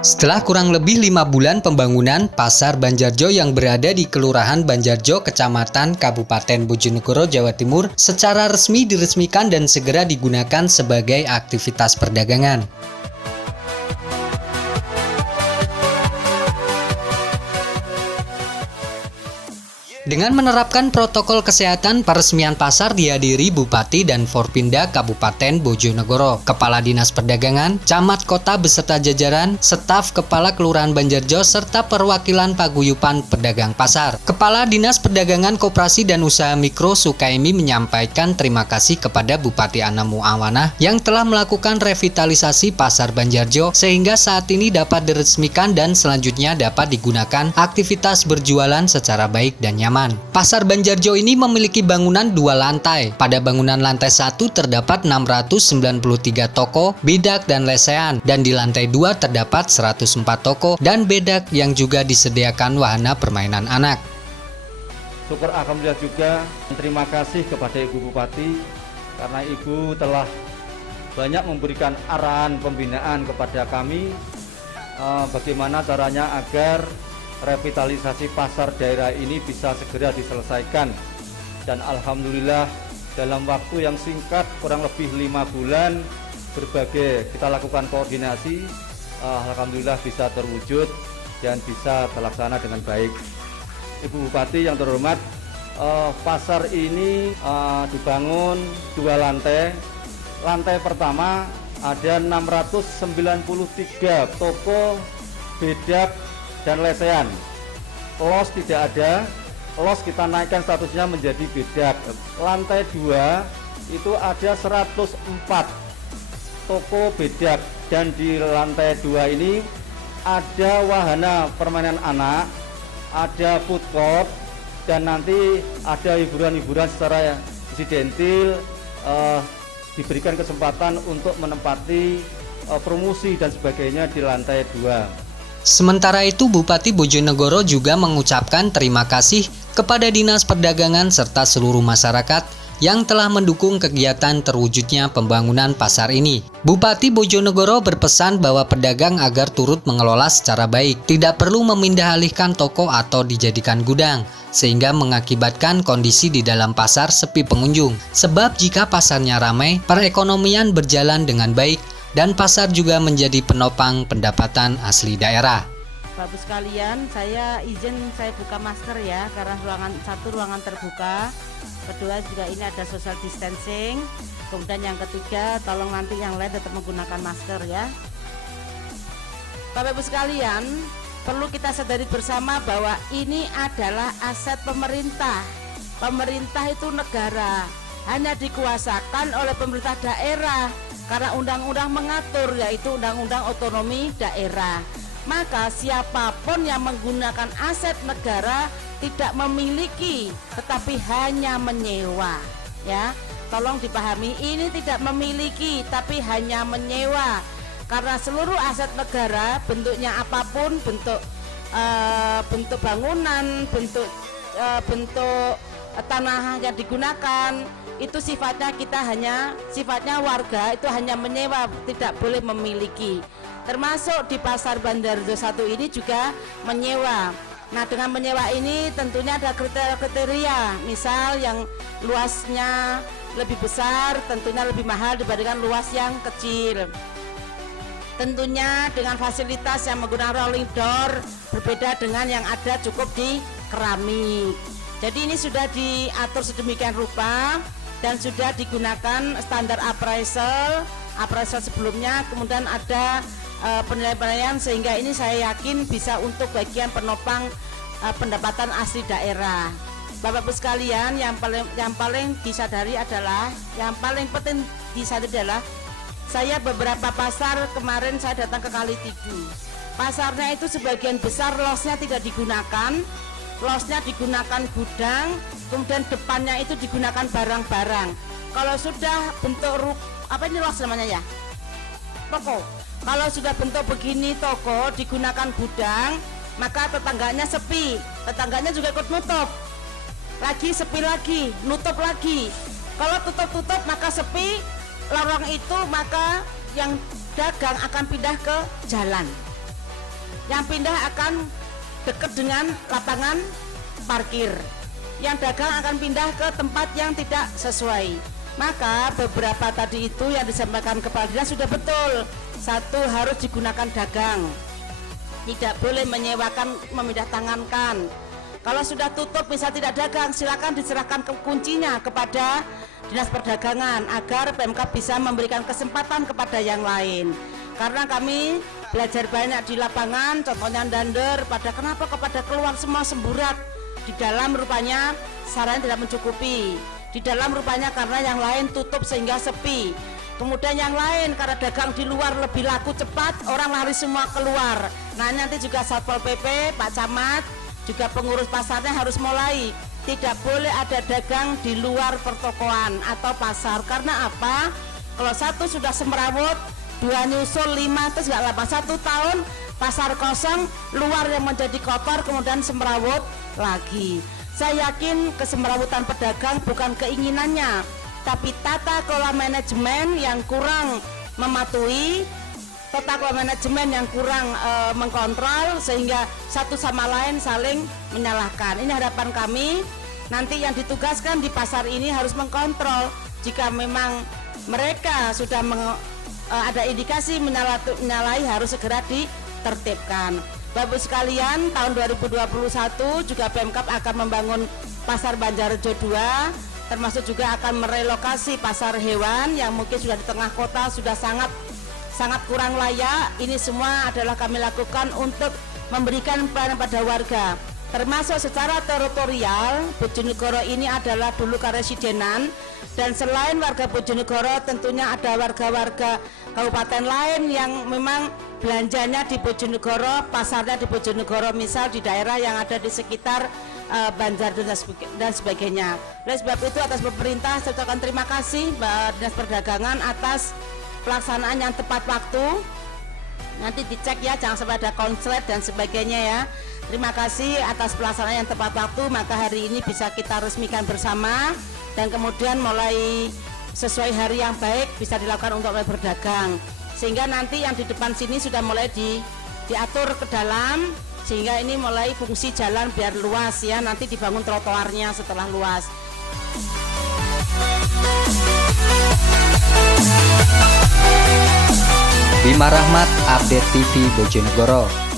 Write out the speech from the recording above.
Setelah kurang lebih 5 bulan pembangunan, Pasar Banjarjo yang berada di Kelurahan Banjarjo, Kecamatan Kabupaten Bojonegoro, Jawa Timur, secara resmi diresmikan dan segera digunakan sebagai aktivitas perdagangan. Dengan menerapkan protokol kesehatan, peresmian pasar dihadiri Bupati dan Forpinda Kabupaten Bojonegoro, Kepala Dinas Perdagangan, Camat Kota beserta jajaran, staf Kepala Kelurahan Banjarjo, serta perwakilan paguyuban pedagang pasar. Kepala Dinas Perdagangan Koperasi dan Usaha Mikro Sukaimi menyampaikan terima kasih kepada Bupati Ana Muawanah yang telah melakukan revitalisasi Pasar Banjarjo sehingga saat ini dapat diresmikan dan selanjutnya dapat digunakan aktivitas berjualan secara baik dan nyaman. Pasar Banjarjo ini memiliki bangunan 2 lantai. Pada bangunan lantai 1 terdapat 693 toko, bedak dan lesehan, dan di lantai 2 terdapat 104 toko dan bedak yang juga disediakan wahana permainan anak. Syukur alhamdulillah juga, terima kasih kepada Ibu Bupati karena Ibu telah banyak memberikan arahan pembinaan kepada kami bagaimana caranya agar revitalisasi pasar daerah ini bisa segera diselesaikan, dan alhamdulillah dalam waktu yang singkat kurang lebih 5 bulan berbagai kita lakukan koordinasi, alhamdulillah bisa terwujud dan bisa terlaksana dengan baik. Ibu Bupati yang terhormat, pasar ini dibangun 2 lantai. Lantai pertama ada 693 toko, bedak dan lesehan. Los tidak ada, los kita naikkan statusnya menjadi bedak. Lantai 2 itu ada 104 toko bedak, dan di lantai 2 ini ada wahana permainan anak, ada food court, dan nanti ada hiburan-hiburan secara insidentil, diberikan kesempatan untuk menempati promosi dan sebagainya di lantai 2. Sementara itu, Bupati Bojonegoro juga mengucapkan terima kasih kepada Dinas Perdagangan serta seluruh masyarakat yang telah mendukung kegiatan terwujudnya pembangunan pasar ini. Bupati Bojonegoro berpesan bahwa pedagang agar turut mengelola secara baik, tidak perlu memindah alihkan toko atau dijadikan gudang, sehingga mengakibatkan kondisi di dalam pasar sepi pengunjung. Sebab jika pasarnya ramai, perekonomian berjalan dengan baik, dan pasar juga menjadi penopang pendapatan asli daerah. Bapak sekalian, saya buka masker ya, karena ruangan terbuka. Kedua juga ini ada social distancing. Kemudian yang ketiga, tolong nanti yang lain tetap menggunakan masker ya. Bapak Ibu sekalian, perlu kita sadari bersama bahwa ini adalah aset pemerintah. Pemerintah itu negara, hanya dikuasakan oleh pemerintah daerah karena undang-undang mengatur, yaitu undang-undang otonomi daerah. Maka siapapun yang menggunakan aset negara tidak memiliki, tetapi hanya menyewa ya. Tolong dipahami, ini tidak memiliki tapi hanya menyewa, karena seluruh aset negara bentuknya apapun, bentuk bangunan, bentuk tanah yang digunakan, itu sifatnya sifatnya warga itu hanya menyewa, tidak boleh memiliki. Termasuk di Pasar Banjarjo 1 ini juga menyewa. Nah, dengan menyewa ini tentunya ada kriteria, misal yang luasnya lebih besar tentunya lebih mahal dibandingkan luas yang kecil. Tentunya dengan fasilitas yang menggunakan rolling door berbeda dengan yang ada cukup di keramik. Jadi ini sudah diatur sedemikian rupa dan sudah digunakan standar appraisal sebelumnya, kemudian ada penilaian sehingga ini saya yakin bisa untuk bagian penopang pendapatan asli daerah. Bapak Ibu sekalian, yang paling disadari adalah, yang paling penting disadari adalah, saya beberapa pasar kemarin saya datang ke Kalitigu. Pasarnya itu sebagian besar losnya tidak digunakan, losnya digunakan gudang, kemudian depannya itu digunakan barang-barang. Kalau sudah bentuk los namanya ya, toko. Kalau sudah bentuk begini toko digunakan gudang, maka tetangganya sepi, tetangganya juga ikut nutup. lagi, sepi lagi, nutup lagi. Kalau tutup-tutup maka sepi lorong itu, maka yang dagang akan pindah ke jalan. Yang pindah akan dekat dengan lapangan parkir. Yang dagang akan pindah ke tempat yang tidak sesuai. Maka beberapa tadi itu yang disampaikan kepala dinas sudah betul. Satu, harus digunakan dagang. Tidak boleh menyewakan, memindah tangankan. Kalau sudah tutup misal tidak dagang, silakan diserahkan ke kuncinya kepada Dinas Perdagangan agar Pemkab bisa memberikan kesempatan kepada yang lain. Karena kami belajar banyak di lapangan, contohnya Dander, kenapa kepada keluar semua semburat. Di dalam rupanya sarana tidak mencukupi. Di dalam rupanya karena yang lain tutup sehingga sepi. Kemudian yang lain karena dagang di luar lebih laku cepat, orang lari semua keluar. Nah nanti juga Satpol PP, Pak Camat, juga pengurus pasarnya harus mulai. Tidak boleh ada dagang di luar pertokoan atau pasar. Karena apa? Kalau satu sudah semrawut, dua nyusul, lima, itu nggak lama. 1 tahun pasar kosong, luar yang menjadi kotor, kemudian semrawut lagi. Saya yakin kesemrawutan pedagang bukan keinginannya, tapi tata kelola manajemen yang kurang mematuhi, tata kelola manajemen yang kurang mengkontrol, sehingga satu sama lain saling menyalahkan. Ini harapan kami, nanti yang ditugaskan di pasar ini harus mengkontrol. Jika memang mereka sudah ada indikasi menyalahi, harus segera ditertibkan. Bapak sekalian, tahun 2021 juga Pemkab akan membangun Pasar Banjarjo 2, termasuk juga akan merelokasi pasar hewan yang mungkin sudah di tengah kota, sudah sangat kurang layak. Ini semua adalah kami lakukan untuk memberikan pelayanan pada warga, termasuk secara teritorial. Bojonegoro ini adalah dulu karesidenan, dan selain warga Bojonegoro tentunya ada warga-warga kabupaten lain yang memang belanjanya di Bojonegoro, pasarnya di Bojonegoro, misal di daerah yang ada di sekitar Banjar dan sebagainya. Oleh sebab itu atas pemerintah saya ucapkan terima kasih Mbak Dinas Perdagangan atas pelaksanaan yang tepat waktu. Nanti dicek ya, jangan sampai ada konslet dan sebagainya ya. Terima kasih atas pelaksanaan yang tepat waktu, maka hari ini bisa kita resmikan bersama dan kemudian mulai sesuai hari yang baik bisa dilakukan untuk mulai berdagang. Sehingga nanti yang di depan sini sudah mulai diatur ke dalam, sehingga ini mulai fungsi jalan biar luas ya, nanti dibangun trotoarnya setelah luas. Bima Rahmat, Update TV Bojonegoro.